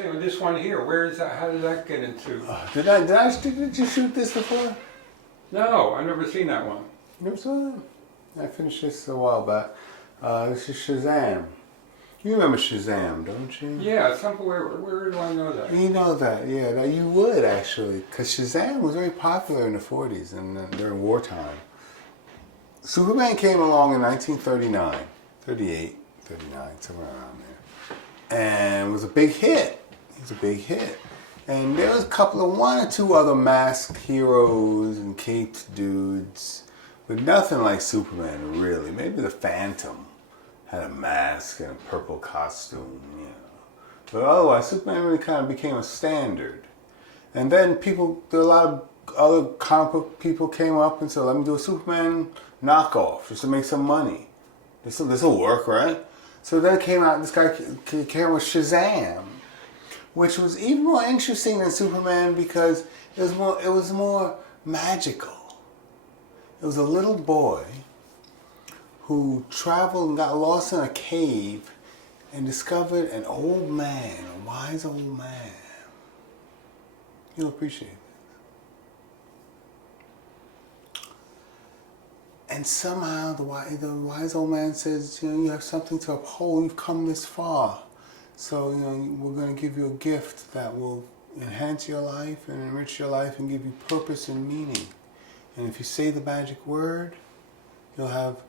saying with this one here, where is that? How did that get into? Did you shoot this before? No, I've never seen that one. You never saw it? I finished this a while back. This is Shazam. You remember Shazam, don't you? Yeah, where do I know that? You know that, yeah. That you would, actually. Because Shazam was very popular in the 40s and during wartime. Superman came along in 1939, 38, 39, somewhere around there. And was a big hit. It was a big hit. And there was one or two other masked heroes and caped dudes. But nothing like Superman, really. Maybe the Phantom had a mask and a purple costume, you know. But otherwise, Superman really kind of became a standard. And then there a lot of other comic book people came up and said, let me do a Superman knockoff just to make some money. This will work, right? So then this guy came out with Shazam, which was even more interesting than Superman because it was more magical. It was a little boy who traveled and got lost in a cave and discovered an old man, a wise old man. You'll appreciate this. And somehow the wise old man says, you have something to uphold. You've come this far. So, we're going to give you a gift that will enhance your life and enrich your life and give you purpose and meaning. And if you say the magic word, you'll have the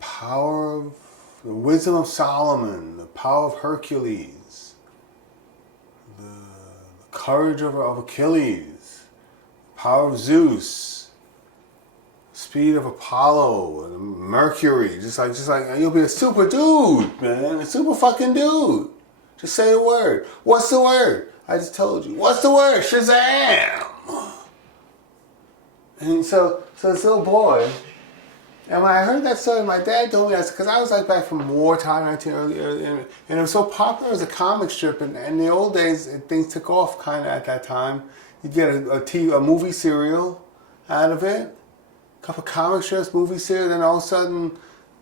power of the wisdom of Solomon, the power of Hercules, the courage of Achilles, the power of Zeus, the speed of Apollo, and Mercury. Just like you'll be a super dude, man, a super fucking dude. Just say the word. What's the word? I just told you. What's the word? Shazam! And so this little boy, and when I heard that story, my dad told me that because I was like back from wartime, early, and it was so popular as a comic strip. And in the old days, things took off kind of at that time. You'd get a movie serial out of it, a couple of comic strips, movie serial, then all of a sudden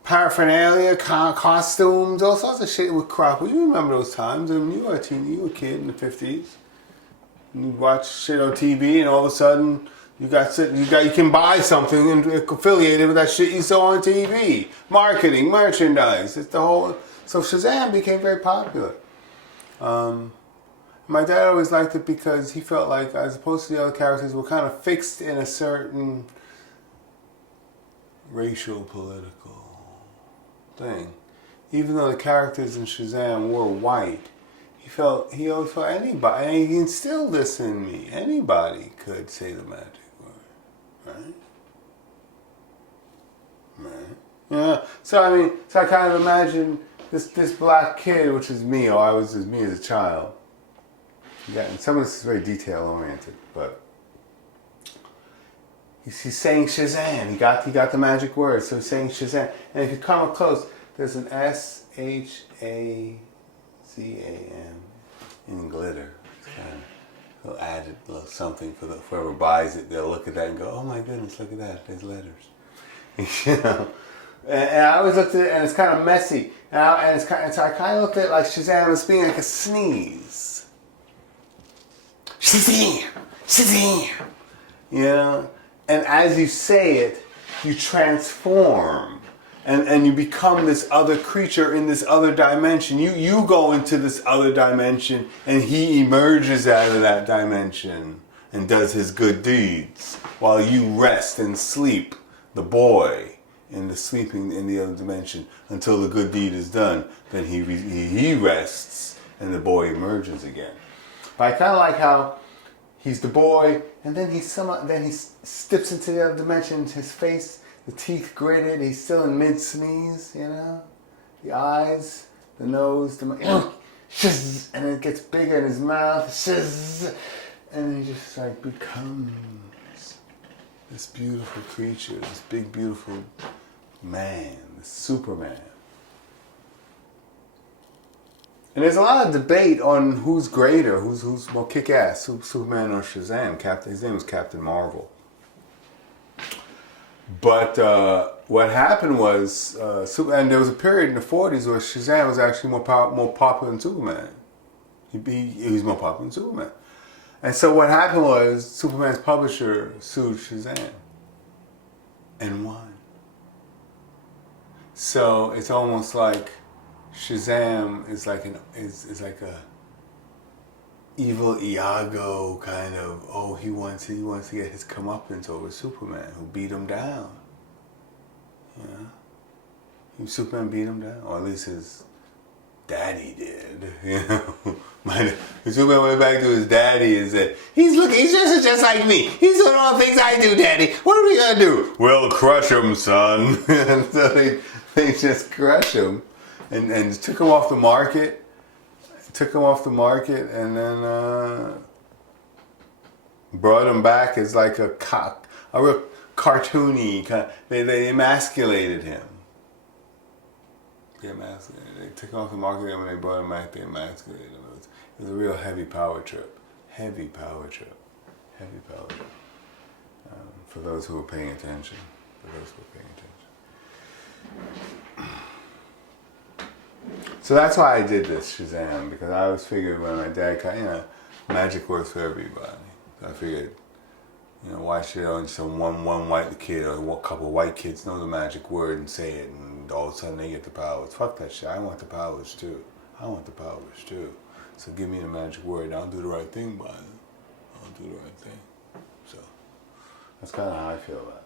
paraphernalia, costumes, all sorts of shit would crop. Well, you remember those times? I mean, you were a kid in the 50s. And you'd watch shit on TV, and all of a sudden you can buy something and affiliated with that shit you saw on TV. Marketing, merchandise, it's the whole. So Shazam became very popular. My dad always liked it because he felt like, as opposed to the other characters, were kind of fixed in a certain racial, political thing. Even though the characters in Shazam were white, he always felt anybody, and he instilled this in me. Anybody could say the magic word, right? Yeah. So I kind of imagine this black kid, which is me, or I was me as a child. Yeah, and some of this is very detail oriented, but he's saying Shazam. He got the magic word, so he's saying Shazam. And if you come up close, there's an SHAZAM in glitter. They'll add a little something for whoever buys it. They'll look at that and go, "Oh my goodness, look at that! There's letters." And I always looked at it, and it's kind of messy. So I kind of looked at it like Shazam as being like a sneeze. Shazam! Shazam! And as you say it, you transform. And you become this other creature in this other dimension. You go into this other dimension, and he emerges out of that dimension and does his good deeds while you rest and sleep, the boy, in the other dimension, until the good deed is done. Then he rests, and the boy emerges again. But I kind of like how he's the boy, and then he steps into the other dimension. His face, the teeth gritted. He's still in mid-sneeze, The eyes, the nose, shiz, and it gets bigger in his mouth, shiz, and he just becomes this beautiful creature, this big beautiful man, this Superman. And there's a lot of debate on who's greater, who's more kick-ass, Superman or Shazam. His name was Captain Marvel. But what happened was, and there was a period in the 40s where Shazam was actually more popular than Superman. He was more popular than Superman. And so what happened was Superman's publisher sued Shazam and won. So it's almost like Shazam is like a evil Iago kind of. Oh, he wants to get his comeuppance over Superman, who beat him down. Yeah, Superman beat him down, or at least his daddy did. Superman went back to his daddy and said, he's just like me. He's doing all the things I do, Daddy. What are we gonna do? Well, crush him, son. And so they just crush him and took him off the market. And then brought him back as like a real cartoony kind. They emasculated him. They took him off the market, and when they brought him back, they emasculated him. It was a real heavy power trip. For those who were paying attention. So that's why I did this Shazam, because I always figured when my dad, magic works for everybody. So I figured, why should only some one white kid or a couple white kids know the magic word and say it, and all of a sudden they get the powers? Fuck that shit. I want the powers too. So give me the magic word. I'll do the right thing by it. So that's kind of how I feel about it.